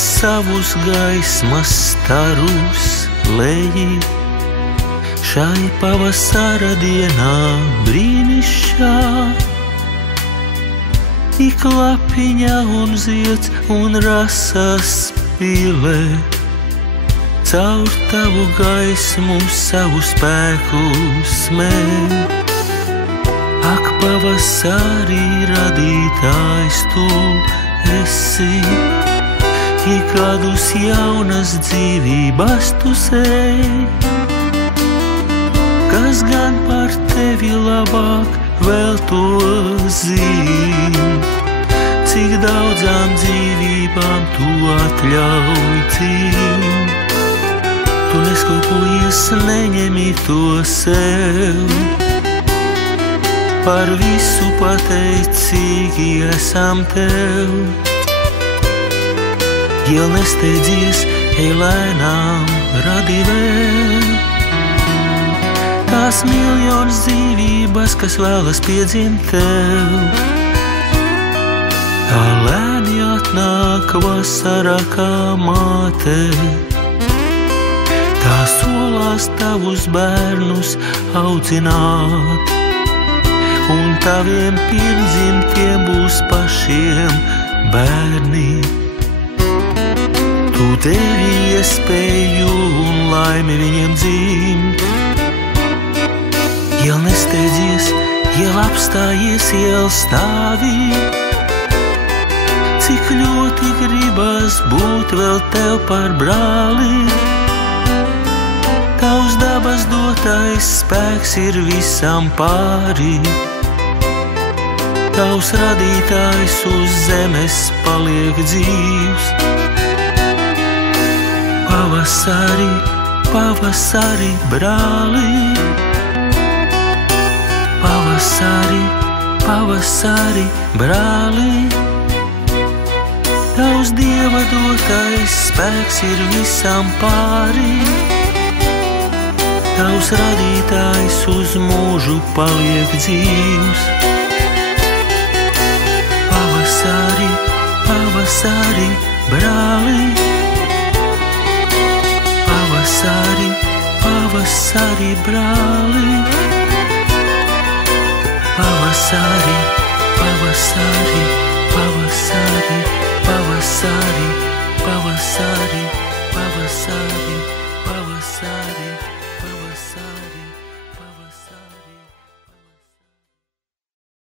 savus gaismas starus leji, šai pavasara dienā brīnišķā. Ik lapiņa un zieds un rasas spīlē, caur tavu gaismu savu spēku smēj. Ak, pavasarī radītājs tu esi, ik gadus jaunas dzīvības tu sēj. Kas gan par tevi labāk vēl to zin, cik daudzām dzīvībām tu atļauj dzīvot. Tu neskopojies, neņemi to sev, par visu pateicīgi esam tev. Jēl nesteidzies, ej lēnām, radi vēl tās miljonus dzīvības, kas vēlas piedzimt tev. Tā lēni atnāk vasarā kā māte, tā solās tavus bērnus audzināt, un taviem pirmdzimtiem būs pašiem bērni. Tu devi iespēju un laimi viņiem dzimt. Jēl nesteidzies, jēl apstājies, jēl stāvi, cik ļoti gribas būt vēl tev par brāli. Tavs dabas dotais spēks ir visam pāri, tavs radītājs uz zemes paliek dzīvs. Pavasari, pavasari, brāli, pavasari, pavasari, brāli, tavs Dieva dotais spēks ir visam pāri, tavs radītājs uz mūžu paliek dzīvs. Pavasari, pavasari, brāli, pavasari, pavasari, brāli, pavasari, pavasari, pavasari, pavasari, pavasari, pavasari.